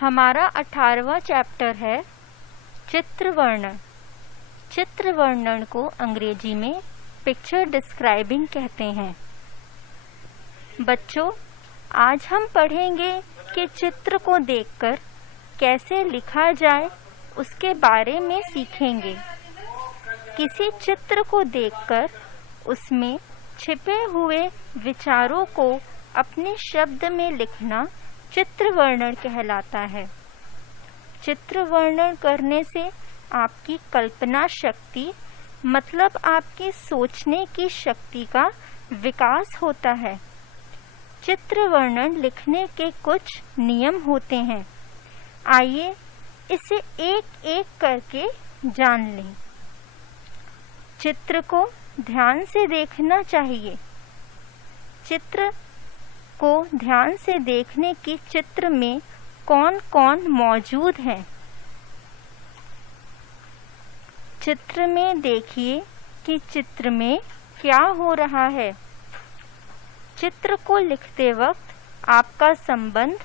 हमारा 18वां चैप्टर है चित्र वर्णन। चित्र वर्णन को अंग्रेजी में पिक्चर डिस्क्राइबिंग कहते हैं। बच्चों, आज हम पढ़ेंगे कि चित्र को देखकर कैसे लिखा जाए, उसके बारे में सीखेंगे। किसी चित्र को देखकर उसमें छिपे हुए विचारों को अपने शब्द में लिखना चित्र वर्णन कहलाता है। चित्र वर्णन करने से आपकी कल्पना शक्ति मतलब आपकी सोचने की शक्ति का विकास होता है। चित्र वर्णन लिखने के कुछ नियम होते हैं। आइए इसे एक एक करके जान लें। चित्र को ध्यान से देखना चाहिए। चित्र को ध्यान से देखने की चित्र में कौन कौन मौजूद हैं। चित्र में देखिए कि चित्र में क्या हो रहा है। चित्र को लिखते वक्त आपका संबंध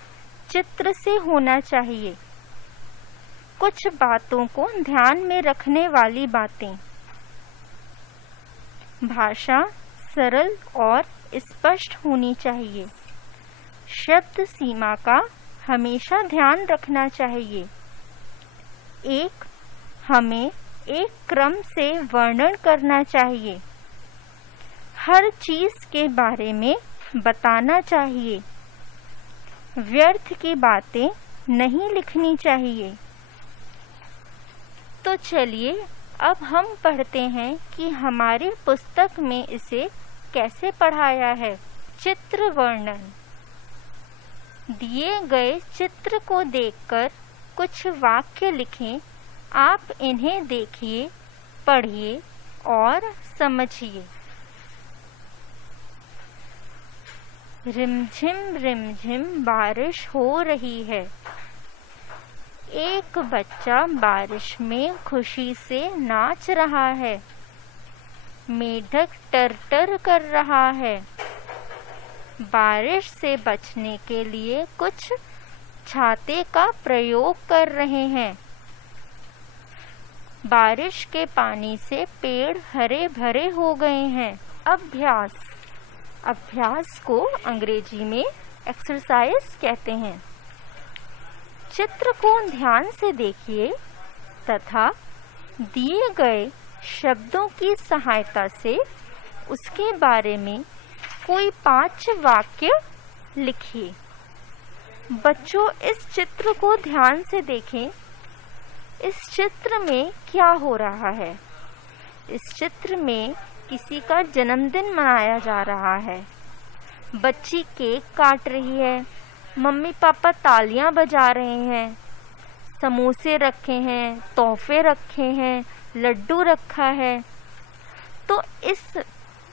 चित्र से होना चाहिए। कुछ बातों को ध्यान में रखने वाली बातें। भाषा सरल और स्पष्ट होनी चाहिए। शब्द सीमा का हमेशा ध्यान रखना चाहिए। हमें एक क्रम से वर्णन करना चाहिए। हर चीज के बारे में बताना चाहिए। व्यर्थ की बातें नहीं लिखनी चाहिए। तो चलिए अब हम पढ़ते हैं कि हमारी पुस्तक में इसे कैसे पढ़ाया है। चित्र वर्णन। दिए गए चित्र को देखकर कुछ वाक्य लिखें। आप इन्हें देखिए, पढ़िए और समझिए। रिमझिम रिमझिम बारिश हो रही है। एक बच्चा बारिश में खुशी से नाच रहा है। मेढक टर-टर कर रहा है। बारिश से बचने के लिए कुछ छाते का प्रयोग कर रहे हैं। बारिश के पानी से पेड़ हरे भरे हो गए हैं। अभ्यास। अभ्यास को अंग्रेजी में एक्सरसाइज कहते हैं। चित्र को ध्यान से देखिए तथा दिए गए शब्दों की सहायता से उसके बारे में कोई 5 वाक्य लिखिए। बच्चों, इस चित्र को ध्यान से देखें। इस चित्र में क्या हो रहा है? इस चित्र में किसी का जन्मदिन मनाया जा रहा है। बच्ची केक काट रही है। मम्मी पापा तालियां बजा रहे हैं। समोसे रखे हैं, तोहफे रखे हैं, लड्डू रखा है। तो इस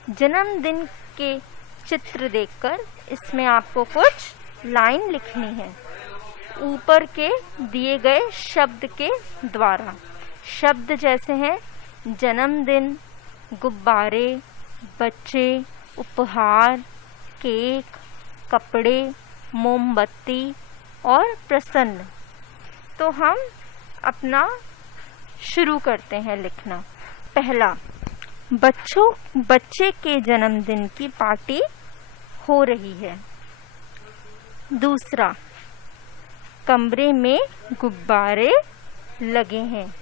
जन्मदिन के चित्र देखकर इसमें आपको कुछ लाइन लिखनी है ऊपर के दिए गए शब्द के द्वारा। शब्द जैसे हैं जन्मदिन, गुब्बारे, बच्चे, उपहार, केक, कपड़े, मोमबत्ती और प्रसन्न। तो हम अपना शुरू करते हैं लिखना। पहला, बच्चे के जन्मदिन की पार्टी हो रही है। दूसरा, कमरे में गुब्बारे लगे हैं।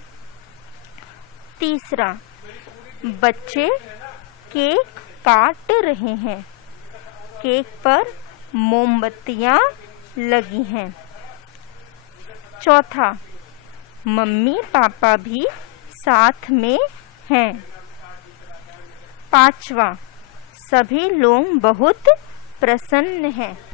तीसरा, बच्चे केक काट रहे हैं। केक पर मोमबत्तियां लगी हैं। चौथा, मम्मी पापा भी साथ में हैं। पांचवा, सभी लोग बहुत प्रसन्न हैं।